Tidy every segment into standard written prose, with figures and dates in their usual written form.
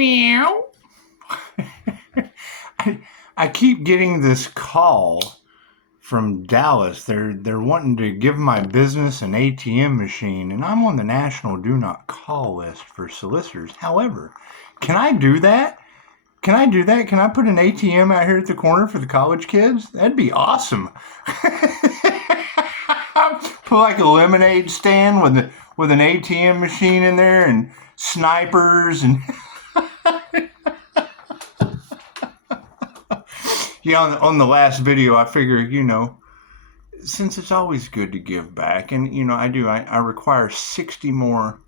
Meow. I keep getting this call from Dallas. They're wanting to give my business an ATM machine, and I'm on the national do not call list for solicitors. However, can I do that? Can I do that? Can I put an ATM out here at the corner for the college kids? That'd be awesome. Put like a lemonade stand with an ATM machine in there and snipers and yeah, on the last video, I figured, since it's always good to give back, and, I require 60 more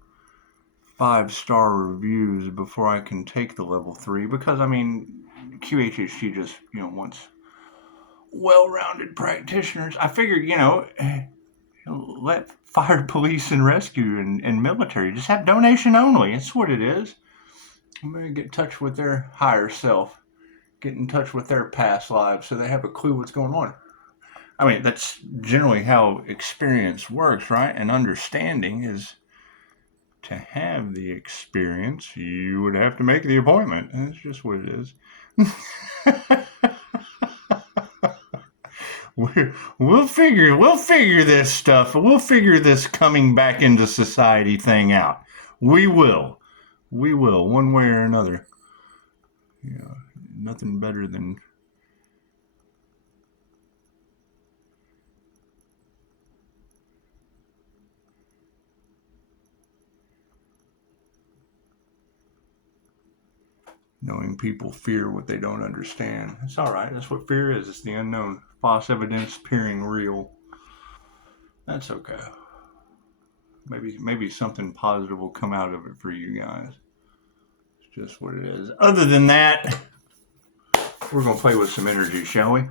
5-star reviews before I can take the level 3, because, QHHT just, wants well-rounded practitioners. I figured, let fire, police, and rescue and military just have donation only. That's what it is. I'm going to get in touch with their higher self. Get in touch with their past lives so they have a clue what's going on. That's generally how experience works, right? And understanding is to have the experience, you would have to make the appointment. That's just what it is. We'll figure this stuff. We'll figure this coming back into society thing out. We will, one way or another. Nothing better than knowing people fear what they don't understand. It's all right. That's what fear is. It's the unknown. False evidence appearing real. That's okay. Maybe something positive will come out of it for you guys. It's just what it is. Other than that, we're going to play with some energy, shall we?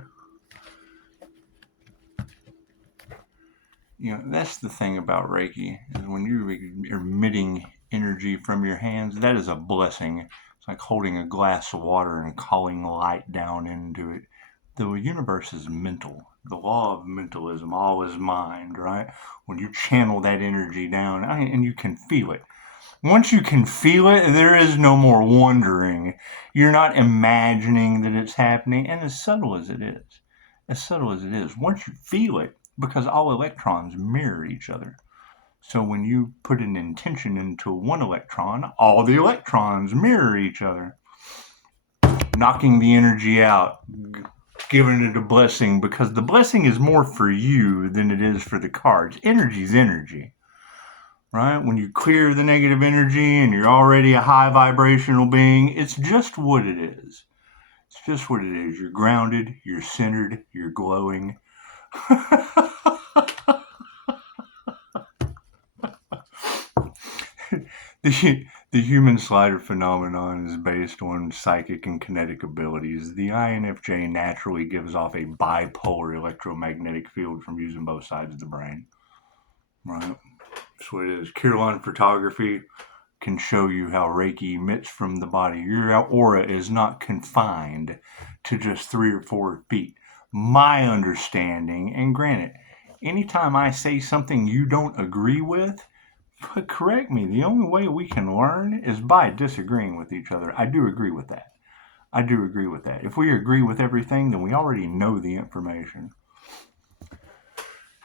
That's the thing about Reiki, is when you're emitting energy from your hands, that is a blessing. It's like holding a glass of water and calling light down into it. The universe is mental. The law of mentalism, all is mind, right? When you channel that energy down, and you can feel it. Once you can feel it, there is no more wondering. You're not imagining that it's happening, and as subtle as it is, once you feel it, because all electrons mirror each other. So when you put an intention into one electron, all the electrons mirror each other, knocking the energy out, giving it a blessing, because the blessing is more for you than it is for the cards. Energy's energy. Right? When you clear the negative energy and you're already a high vibrational being, it's just what it is. It's just what it is. You're grounded, you're centered, you're glowing. The human slider phenomenon is based on psychic and kinetic abilities. The INFJ naturally gives off a bipolar electromagnetic field from using both sides of the brain. Right? That's what it is. Caroline photography can show you how Reiki emits from the body. Your aura is not confined to just 3 or 4 feet. My understanding, and granted, anytime I say something you don't agree with, but correct me, the only way we can learn is by disagreeing with each other. I do agree with that. If we agree with everything, then we already know the information.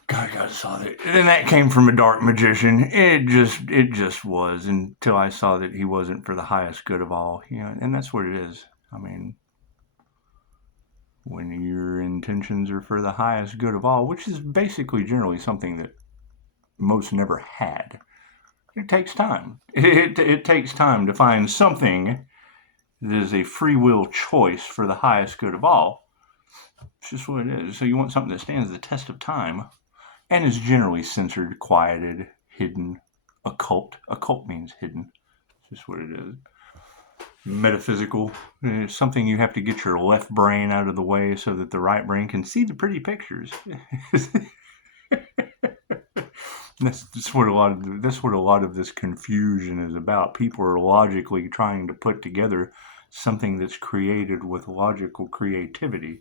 God, I saw that. And that came from a dark magician. It just was, until I saw that he wasn't for the highest good of all. And that's what it is. When your intentions are for the highest good of all, which is basically generally something that most never had, it takes time. It takes time to find something that is a free will choice for the highest good of all. It's just what it is. So you want something that stands the test of time and is generally censored, quieted, hidden, occult. Occult means hidden. It's just what it is. Metaphysical. It's something you have to get your left brain out of the way so that the right brain can see the pretty pictures. That's what a lot of this confusion is about. People are logically trying to put together something that's created with logical creativity.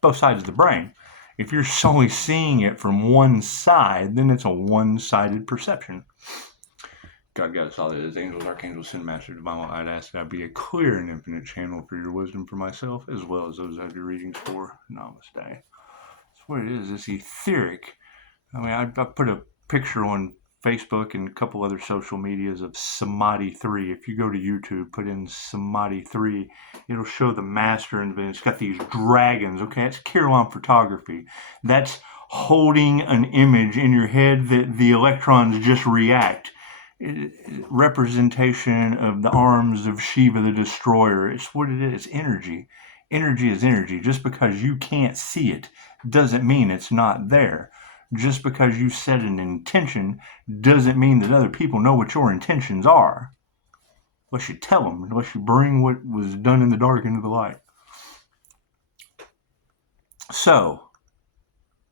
Both sides of the brain. If you're solely seeing it from one side, then it's a one-sided perception. God, Goddess, all that is, angels, archangels, sin, master, divine light, I'd ask that I be a clear and infinite channel for your wisdom for myself, as well as those I do readings for. Namaste. That's what it is. It's etheric. I mean, I put a picture on Facebook and a couple other social medias of Samadhi 3. If you go to YouTube, put in Samadhi 3, it'll show the master, and it's got these dragons. Okay, that's Kirilon photography. That's holding an image in your head that the electrons just react. Representation of the arms of Shiva the Destroyer. It's what it is. It's energy. Energy is energy. Just because you can't see it doesn't mean it's not there. Just because you set an intention doesn't mean that other people know what your intentions are. Unless you tell them, unless you bring what was done in the dark into the light. So,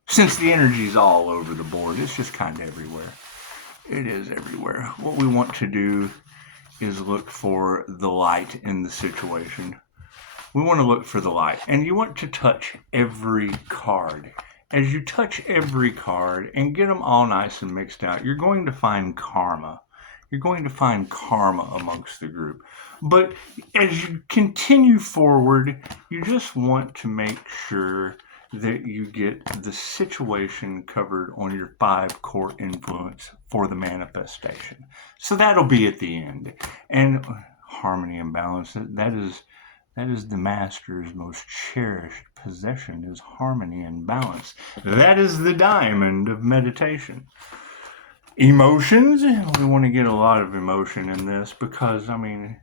since the energy's all over the board, it's just kind of everywhere. It is everywhere. What we want to do is look for the light in the situation. We want to look for the light. And you want to touch every card. As you touch every card and get them all nice and mixed out, you're going to find karma. You're going to find karma amongst the group. But as you continue forward, you just want to make sure that you get the situation covered on your 5 core influence for the manifestation. So that'll be at the end. And harmony and balance, that is the master's most cherished possession, is harmony and balance. That is the diamond of meditation. Emotions, we want to get a lot of emotion in this because, I mean,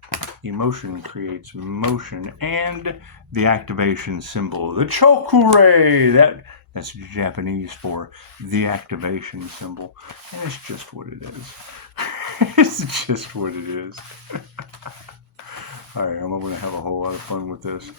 emotion creates motion. And the activation symbol, the chokure, that's Japanese for the activation symbol. And it's just what it is. It's just what it is. All right, I'm going to have a whole lot of fun with this.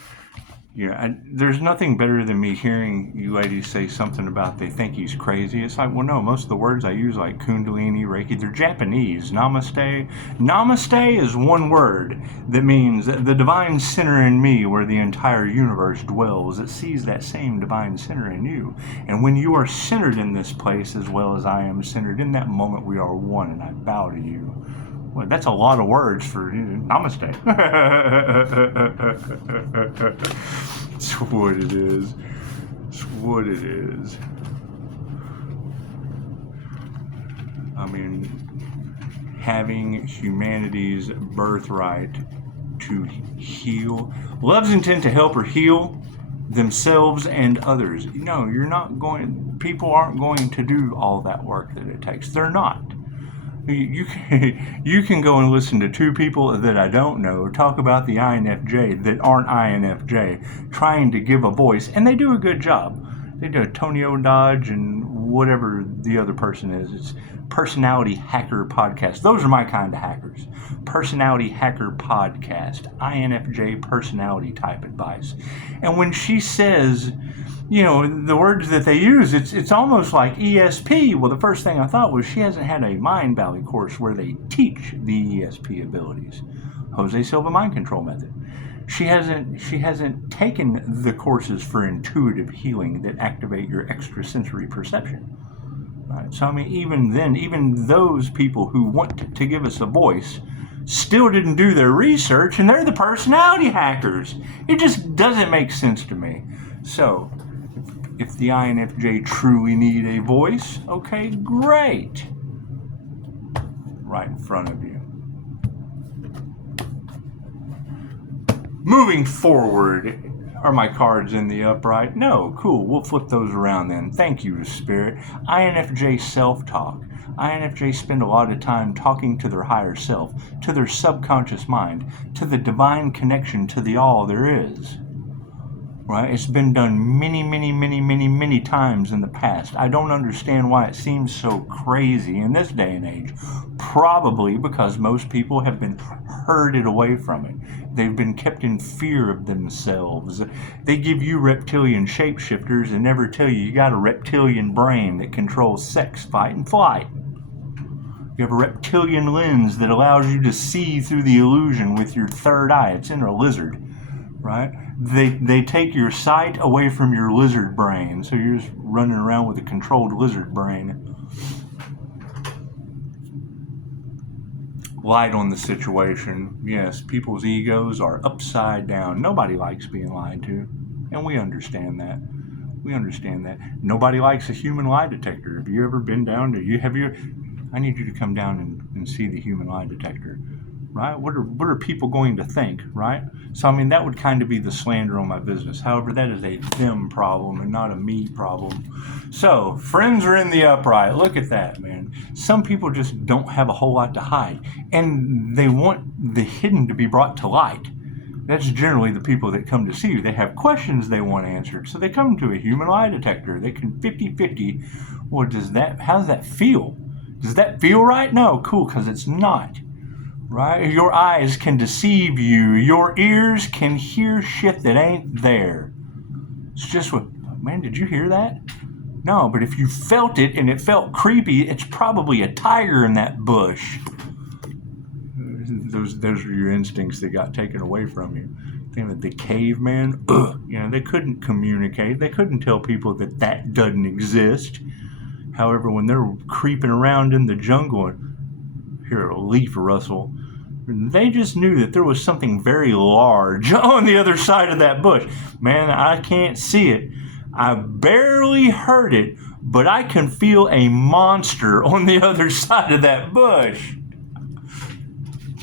There's nothing better than me hearing you ladies say something about they think he's crazy. It's like, well, no, most of the words I use, like Kundalini, Reiki, they're Japanese. Namaste. Namaste is one word that means the divine center in me, where the entire universe dwells. It sees that same divine center in you. And when you are centered in this place, as well as I am centered, in that moment we are one, and I bow to you. Well, that's a lot of words for namaste. It's what it is. It's what it is. I mean, having humanity's birthright to heal. Love's intent to help or heal themselves and others. No, people aren't going to do all that work that it takes. They're not. You can go and listen to 2 people that I don't know talk about the INFJ that aren't INFJ, trying to give a voice, and they do a good job. They do Tonio Dodge and whatever the other person is. It's Personality Hacker Podcast. Those are my kind of hackers. Personality Hacker Podcast. INFJ personality type advice. And when she says, the words that they use, it's almost like ESP. Well, the first thing I thought was she hasn't had a Mind Valley course where they teach the ESP abilities. Jose Silva Mind Control Method. She hasn't taken the courses for intuitive healing that activate your extrasensory perception. Right? So, I mean, even those people who want to give us a voice still didn't do their research, and they're the personality hackers. It just doesn't make sense to me. So, if the INFJ truly need a voice, okay, great. Right in front of you. Moving forward, are my cards in the upright? No, cool, we'll flip those around then. Thank you, Spirit. INFJ self-talk. INFJ spend a lot of time talking to their higher self, to their subconscious mind, to the divine connection, to the all there is. Right? It's been done many times in the past. I don't understand why it seems so crazy in this day and age. Probably because most people have been herded away from it. They've been kept in fear of themselves. They give you reptilian shapeshifters and never tell you got a reptilian brain that controls sex, fight, and flight. You have a reptilian lens that allows you to see through the illusion with your third eye. It's in a lizard, right? They take your sight away from your lizard brain, so you're just running around with a controlled lizard brain. light on the situation. Yes, people's egos are upside down. Nobody likes being lied to, and we understand that. We understand that. Nobody likes a human lie detector. Have you ever been down to I need you to come down and see the human lie detector, right? What are people going to think, right? So, I mean, that would kind of be the slander on my business. However, that is a them problem and not a me problem. So, friends are in the upright. Look at that, man. Some people just don't have a whole lot to hide, and they want the hidden to be brought to light. That's generally the people that come to see you. They have questions they want answered, so they come to a human lie detector. They can 50-50. Well, how does that feel? Does that feel right? No, cool, because it's not. Right? Your eyes can deceive you. Your ears can hear shit that ain't there. It's just man, did you hear that? No, but if you felt it and it felt creepy, it's probably a tiger in that bush. Those are your instincts that got taken away from you. Think of the caveman. They couldn't communicate. They couldn't tell people that doesn't exist. However, when they're creeping around in the jungle and hear a leaf rustle, they just knew that there was something very large on the other side of that bush. Man, I can't see it. I barely heard it, but I can feel a monster on the other side of that bush.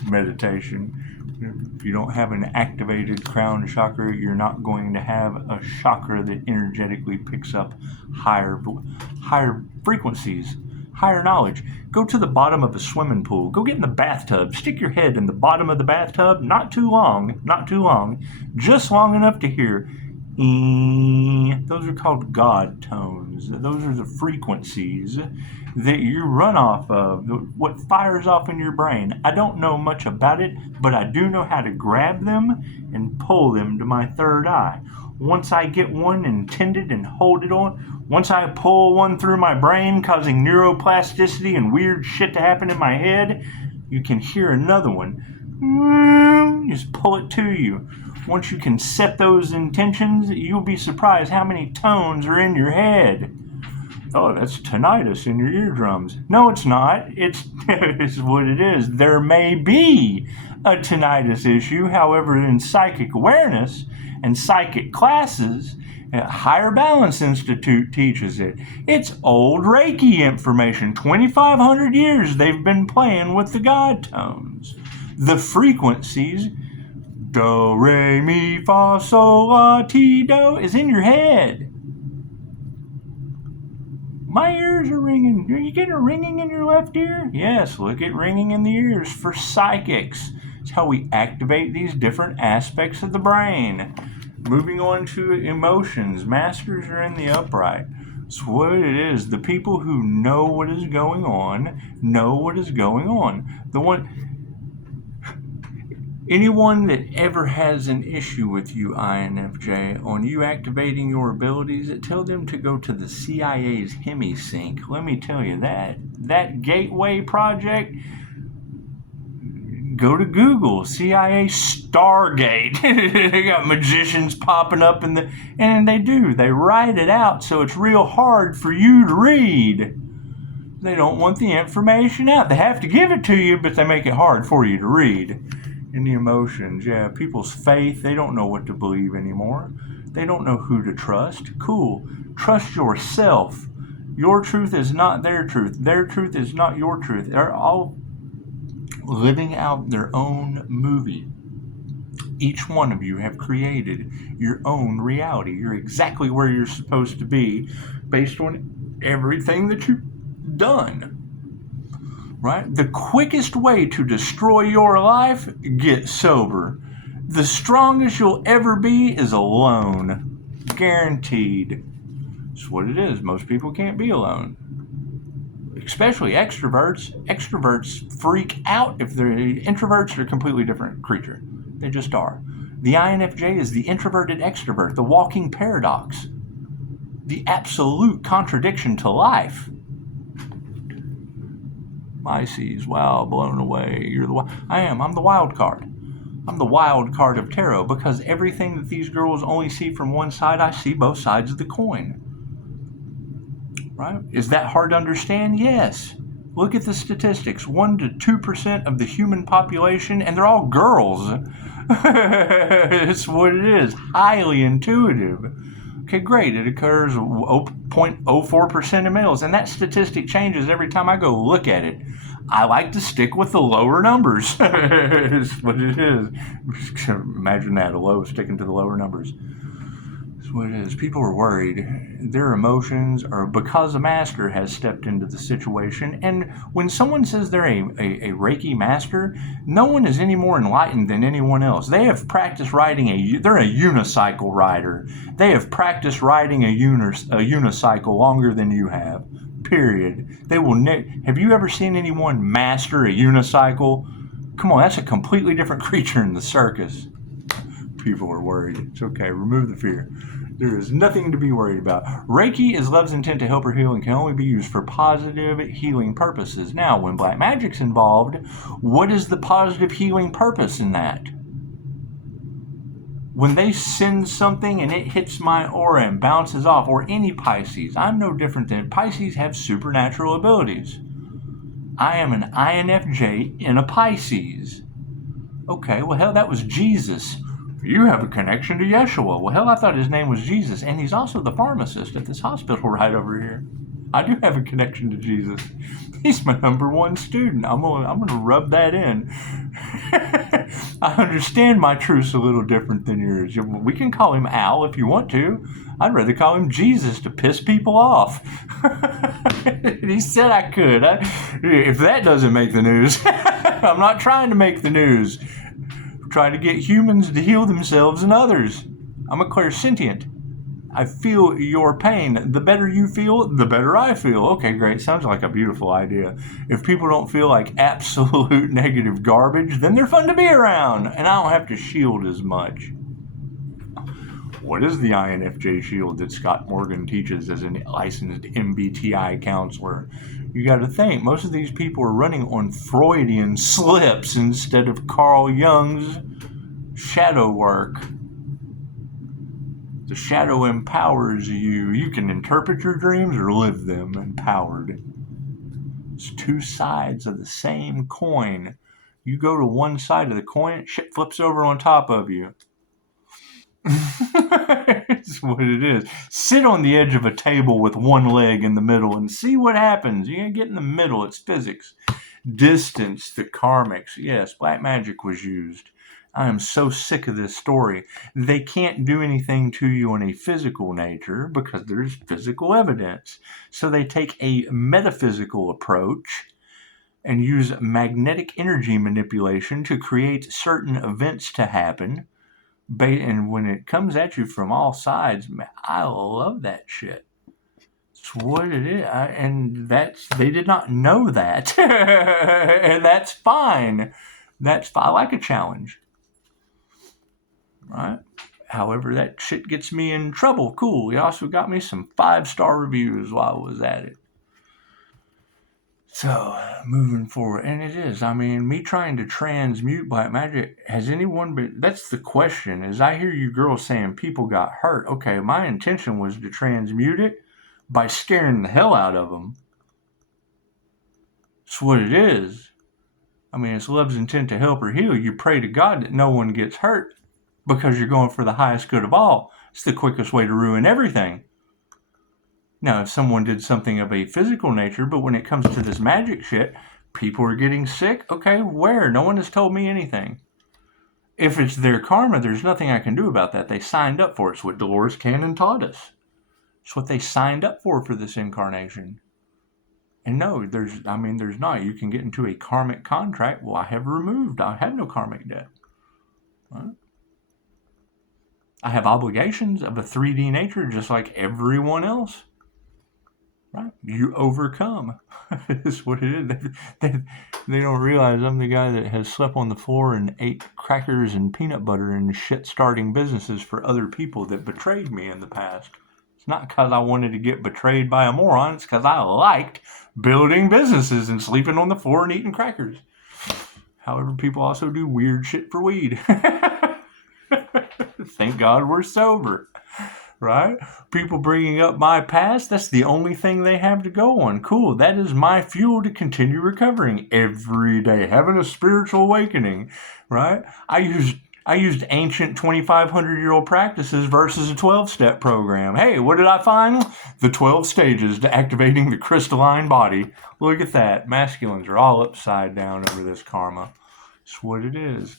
Meditation. If you don't have an activated crown chakra, you're not going to have a chakra that energetically picks up higher frequencies, higher knowledge. Go to the bottom of a swimming pool. Go get in the bathtub. Stick your head in the bottom of the bathtub. Not too long, just long enough to hear. Those are called God tones. Those are the frequencies that you run off of, what fires off in your brain. I don't know much about it, but I do know how to grab them and pull them to my third eye. Once I get one intended and hold it on, once I pull one through my brain, causing neuroplasticity and weird shit to happen in my head, you can hear another one. Just pull it to you. Once you can set those intentions, you'll be surprised how many tones are in your head. Oh, that's tinnitus in your eardrums. No, it's not. It's what it is. There may be a tinnitus issue. However, in psychic awareness and psychic classes, Higher Balance Institute teaches it. It's old Reiki information. 2,500 years they've been playing with the God tones. The frequencies, do, re, mi, fa, sol, la, ti, do, is in your head. My ears are ringing. Are you getting a ringing in your left ear? Yes, look at ringing in the ears for psychics. It's how we activate these different aspects of the brain. Moving on to emotions. Masters are in the upright. It's what it is. The people who know what is going on know what is going on. Anyone that ever has an issue with you, INFJ, on you activating your abilities, tell them to go to the CIA's HemiSync. Let me tell you that Gateway project, go to Google, CIA Stargate. They got magicians popping up and they write it out so it's real hard for you to read. They don't want the information out. They have to give it to you, but they make it hard for you to read. In the emotions, people's faith, they don't know what to believe anymore. They don't know who to trust. Cool. Trust yourself. Your truth is not their truth. Their truth is not your truth. They're all living out their own movie. Each one of you have created your own reality. You're exactly where you're supposed to be based on everything that you've done. Right? The quickest way to destroy your life, get sober. The strongest you'll ever be is alone. Guaranteed. That's what it is. Most people can't be alone. Especially extroverts. Extroverts freak out if they're... Introverts are a completely different creature. They just are. The INFJ is the introverted extrovert, the walking paradox. The absolute contradiction to life. Pisces, wow, blown away. I'm the wild card. I'm the wild card of tarot because everything that these girls only see from one side, I see both sides of the coin. Right? Is that hard to understand? Yes. Look at the statistics. 1 to 2% of the human population, and they're all girls. It's what it is. Highly intuitive. Okay, great. It occurs 0.04% in males, and that statistic changes every time I go look at it. I like to stick with the lower numbers. It's what it is. Imagine that, a low sticking to the lower numbers. That's what it is. People are worried. Their emotions are because a master has stepped into the situation. And when someone says they're a Reiki master, no one is any more enlightened than anyone else. They have practiced riding they're a unicycle rider. They have practiced riding a unicycle longer than you have. Period. They will. Have you ever seen anyone master a unicycle? Come on, that's a completely different creature in the circus. People are worried. It's okay. Remove the fear. There is nothing to be worried about. Reiki is love's intent to help or heal and can only be used for positive healing purposes. Now, when black magic's involved, what is the positive healing purpose in that? When they send something and it hits my aura and bounces off, or any Pisces, I'm no different than Pisces have supernatural abilities. I am an INFJ in a Pisces. Okay, well, hell, that was Jesus. You have a connection to Yeshua. Well, hell, I thought his name was Jesus, and he's also the pharmacist at this hospital right over here. I do have a connection to Jesus. He's my #1 student. I'm gonna rub that in. I understand my truth's a little different than yours. We can call him Al if you want to. I'd rather call him Jesus to piss people off. He said I could. If that doesn't make the news, I'm not trying to make the news. I'm trying to get humans to heal themselves and others. I'm a clairsentient. I feel your pain. The better you feel, the better I feel. Okay, great. Sounds like a beautiful idea. If people don't feel like absolute negative garbage, then they're fun to be around, and I don't have to shield as much. What is the INFJ shield that Scott Morgan teaches as a licensed MBTI counselor? You got to think, most of these people are running on Freudian slips instead of Carl Jung's shadow work. The shadow empowers you. You can interpret your dreams or live them empowered. It's two sides of the same coin. You go to one side of the coin, shit flips over on top of you. It's what it is. Sit on the edge of a table with one leg in the middle and see what happens. You gotta get in the middle. It's physics. Distance, the karmics. Yes, black magic was used. I am so sick of this story. They can't do anything to you on a physical nature because there's physical evidence. So they take a metaphysical approach and use magnetic energy manipulation to create certain events to happen. And when it comes at you from all sides, man, I love that shit. It's what it is. They did not know that. And that's fine. I like a challenge. Right? However, that shit gets me in trouble. Cool. He also got me some 5-star reviews while I was at it. So, moving forward, and it is, me trying to transmute black magic, has anyone been, that's the question, is I hear you girls saying people got hurt. Okay, my intention was to transmute it by scaring the hell out of them. That's what it is. It's love's intent to help or heal. You pray to God that no one gets hurt because you're going for the highest good of all. It's the quickest way to ruin everything. Now, if someone did something of a physical nature, but when it comes to this magic shit, people are getting sick, okay, where? No one has told me anything. If it's their karma, there's nothing I can do about that. They signed up for it. It's what Dolores Cannon taught us. It's what they signed up for this incarnation. And no, there's not. You can get into a karmic contract. Well, I have no karmic debt. Right? I have obligations of a 3D nature just like everyone else. Right? You overcome. That's what it is. They don't realize I'm the guy that has slept on the floor and ate crackers and peanut butter and shit starting businesses for other people that betrayed me in the past. It's not because I wanted to get betrayed by a moron. It's because I liked building businesses and sleeping on the floor and eating crackers. However, people also do weird shit for weed. Thank God we're sober. right? People bringing up my past, that's the only thing they have to go on. Cool, that is my fuel to continue recovering every day, having a spiritual awakening, right? I used ancient 2,500-year-old practices versus a 12-step program. Hey, what did I find? The 12 stages to activating the crystalline body. Look at that. Masculines are all upside down over this karma. It's what it is.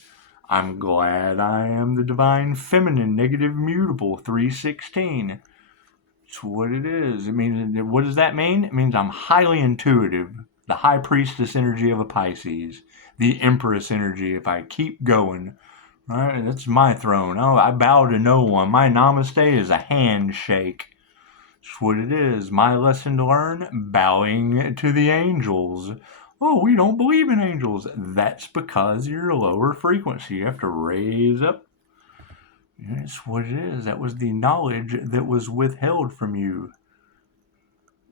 I'm glad I am the divine feminine, negative mutable, 316. It's what it is. It means, what does that mean? It means I'm highly intuitive, the high priestess energy of a Pisces, the empress energy if I keep going. Right? That's my throne. Oh, I bow to no one. My namaste is a handshake. That's what it is. My lesson to learn, bowing to the angels. Oh, we don't believe in angels. That's because you're a lower frequency. You have to raise up. That's what it is. That was the knowledge that was withheld from you.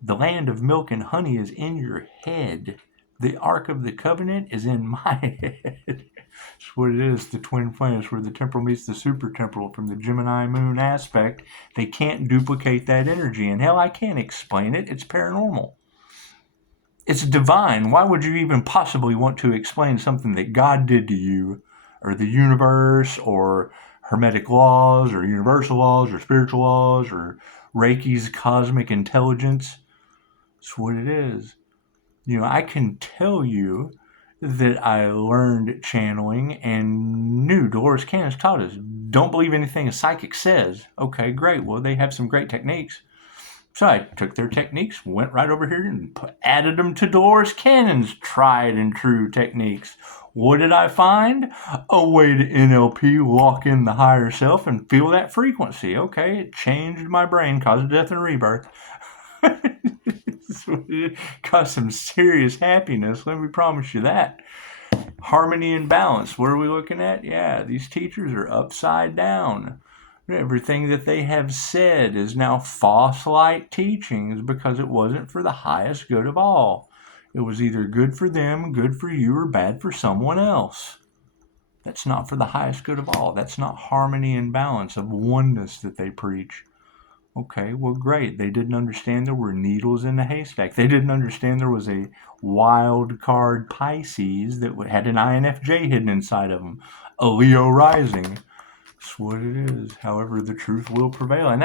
The land of milk and honey is in your head. The Ark of the Covenant is in my head. That's what it is. The twin flames where the temporal meets the super temporal from the Gemini moon aspect. They can't duplicate that energy. And hell, I can't explain it. It's paranormal. It's divine. Why would you even possibly want to explain something that God did to you, or the universe, or Hermetic laws, or universal laws, or spiritual laws, or Reiki's cosmic intelligence? It's what it is. I can tell you that I learned channeling and knew Dolores Cannon's taught us. Don't believe anything a psychic says. Okay, great. Well, they have some great techniques. So I took their techniques, went right over here and added them to Dolores Cannon's tried and true techniques. What did I find? A way to NLP, lock in the higher self, and feel that frequency. Okay, it changed my brain, caused death and rebirth. It caused some serious happiness, let me promise you that. Harmony and balance, what are we looking at? Yeah, these teachers are upside down. Everything that they have said is now false light teachings because it wasn't for the highest good of all. It was either good for them, good for you, or bad for someone else. That's not for the highest good of all. That's not harmony and balance of oneness that they preach. Okay, well, great. They didn't understand there were needles in the haystack. They didn't understand there was a Wildcard Pisces that had an INFJ hidden inside of them, a Leo rising. That's what it is. However, the truth will prevail. And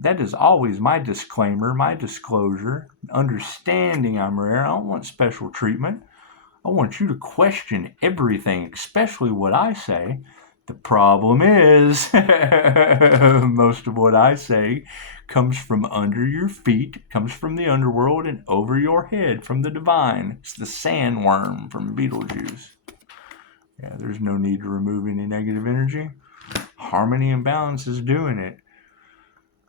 that is always my disclaimer, my disclosure. Understanding I'm rare. I don't want special treatment. I want you to question everything, especially what I say. The problem is, most of what I say comes from under your feet, comes from the underworld, and over your head from the divine. It's the sandworm from Beetlejuice. Yeah, there's no need to remove any negative energy. Harmony and balance is doing it.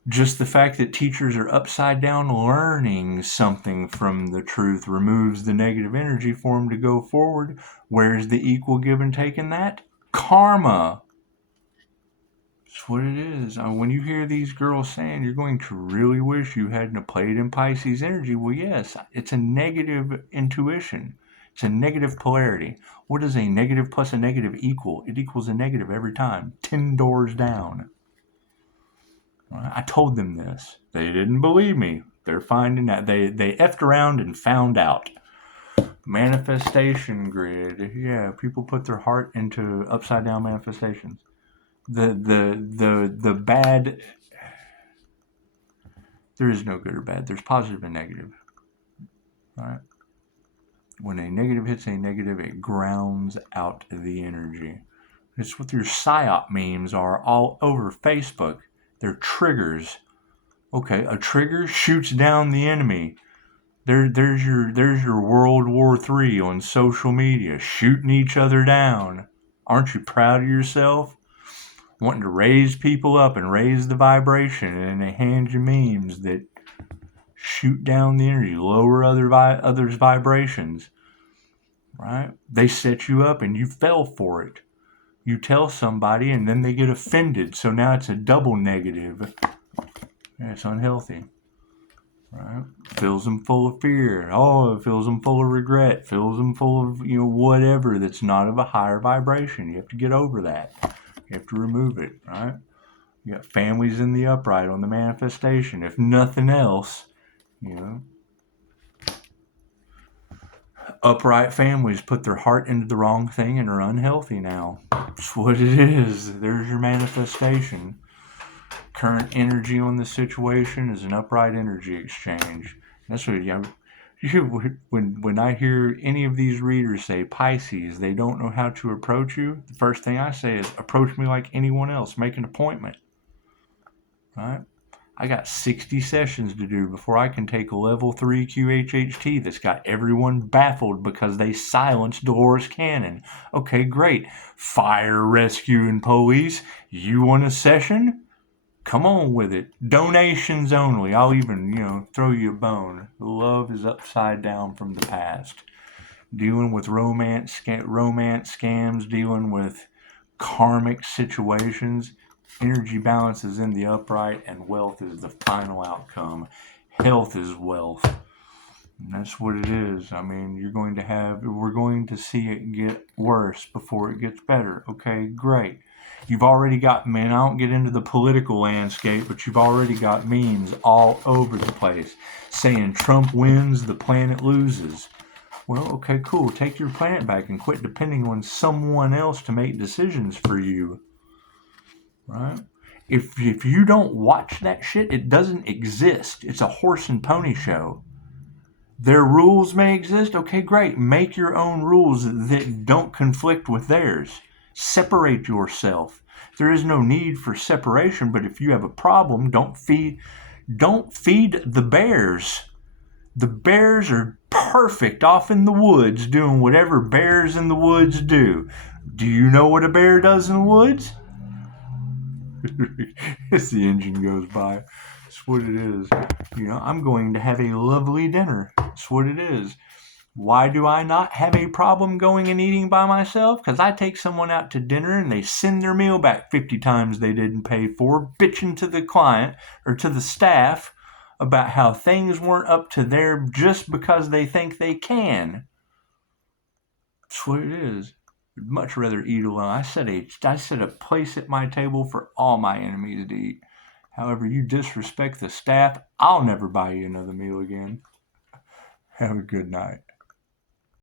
Just the fact that teachers are upside down learning something from the truth removes the negative energy for them to go forward. Where's the equal give and take in that? Karma. That's what it is. When you hear these girls saying you're going to really wish you hadn't played in Pisces energy, well, yes, it's a negative intuition. It's a negative polarity. What does a negative plus a negative equal? It equals a negative every time. 10 doors down. I told them this. They didn't believe me. They're finding out. They effed around and found out. Manifestation grid. Yeah, people put their heart into upside down manifestations. The bad. There is no good or bad. There's positive and negative. All right. When a negative hits a negative, it grounds out the energy. It's what your psyop memes are all over Facebook. They're triggers. Okay, a trigger shoots down the enemy. There's your World War III on social media, shooting each other down. Aren't you proud of yourself? Wanting to raise people up and raise the vibration, and they hand you memes that shoot down the energy, lower others' vibrations. Right? They set you up and you fell for it. You tell somebody and then they get offended, so now it's a double negative. It's unhealthy. Right? Fills them full of fear. Oh, it fills them full of regret. Fills them full of, whatever that's not of a higher vibration. You have to get over that. You have to remove it, right? You got families in the upright on the manifestation. If nothing else, you know, upright families put their heart into the wrong thing and are unhealthy now. That's what it is. There's your manifestation. Current energy on the situation is an upright energy exchange. That's what, you know, when I hear any of these readers say Pisces, they don't know how to approach you, the first thing I say is approach me like anyone else. Make an appointment. Right? I got 60 sessions to do before I can take a level 3 QHHT that's got everyone baffled because they silenced Dolores Cannon. Okay, great. Fire, rescue, and police. You want a session? Come on with it. Donations only. I'll even, throw you a bone. Love is upside down from the past. Dealing with romance scams, dealing with karmic situations. Energy balance is in the upright, and wealth is the final outcome. Health is wealth. And that's what it is. I mean, we're going to see it get worse before it gets better. Okay, great. You've already got, I don't get into the political landscape, but you've already got memes all over the place saying Trump wins, the planet loses. Well, okay, cool. Take your planet back and quit depending on someone else to make decisions for you. Right? If you don't watch that shit, it doesn't exist. It's a horse and pony show. Their rules may exist. Okay, great. Make your own rules that don't conflict with theirs. Separate yourself. There is no need for separation, but if you have a problem, don't feed the bears. The bears are perfect off in the woods doing whatever bears in the woods do. Do you know what a bear does in the woods? As the engine goes by. That's what it is. I'm going to have a lovely dinner. That's what it is. Why do I not have a problem going and eating by myself? Because I take someone out to dinner and they send their meal back 50 times they didn't pay for, bitching to the client or to the staff about how things weren't up to their just because they think they can. That's what it is. I'd much rather eat alone. I set a place at my table for all my enemies to eat. However, you disrespect the staff, I'll never buy you another meal again. Have a good night.